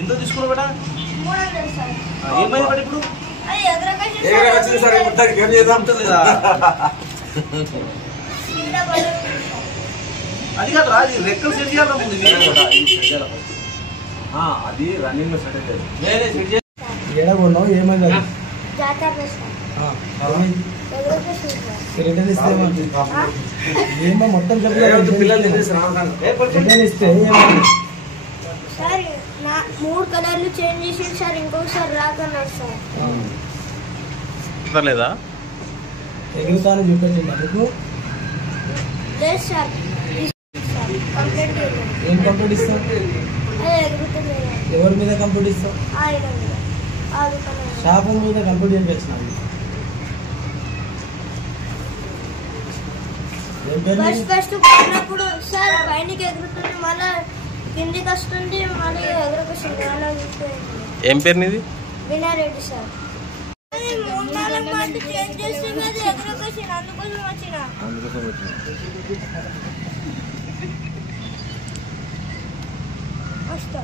ఎంత తీసుకున్నావు బేటా? 300 సార్. ఏమైంది బేట ఇప్పుడు? అది ఎగరకొచ్చింది సార్. మొత్తం ఏం చేద్దాం లేదా? అది కాదురా, అది రెక్కలు సెట్ చేయాలి ముందు. అది రన్నింగ్ లో సెట్ అయ్యేది. ఏడగొన్నావు ఏమైంది? జాతర సార్. రిటర్న్ ఇస్తే ఏమో మొత్తం పిల్లలు రిటర్న్ ఇస్తే సార్ 3 కలర్లు చేంజ్ చేసి సార్ ఇంకొకసారి రాకన్నారు సార్. లేదా ఎగురుతాను చూపెట్టింది అందుకు లేదు సార్. కంప్లైంట్ ఏం కంప్లీట్ ఇస్తావు? ఎగురుతుంది ఎవరి మీద కంప్లీట్ ఇస్తావు? షాపు మీద కంప్లీట్ చేయించినావు. ఏం పేరు? ఫస్ట్ పోయినప్పుడు సార్ పైనకి ఎగురుతుంది, మళ్ళీ కిందికి వస్తుంది, మళ్ళీ ఎగురకొస్తుంది. అలా ఏం పేరు నీది? వినారెడ్డి సార్. 3-4 మంది చేంజ్ చేస్తే అది ఎగురకొచ్చింది, అందుకోసం వచ్చిన. వస్తా